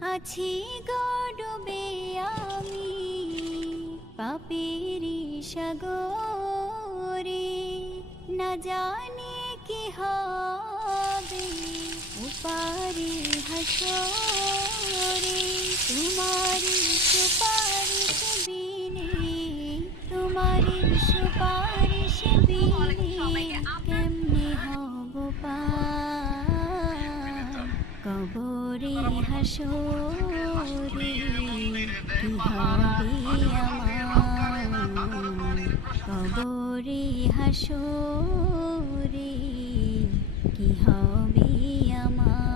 আছি গডবে আমি পাপেরি সাগরে, না জানি কি হবে উপারে হাসরে। তোমারি সুপারিশ বিনে, তোমারি সুপারিশ বিনে কেমনে হব পার কবরে হাসরে। কি হবে আমার কবরে হাসরে, কি হবে আমার।